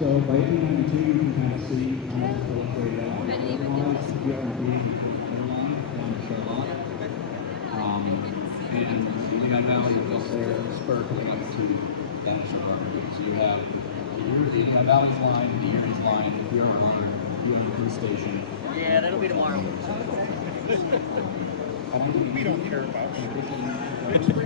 So by 1892, you can kind of see how it's proliferated out. Otherwise, the BRB airline down to Charlotte. And the Lehigh Valley is also a spur coming up to down to Charlotte. So you have the Lehigh Valley's line, the Erie's line, the BR line, the UNP station. Yeah, that'll be tomorrow. We don't care about.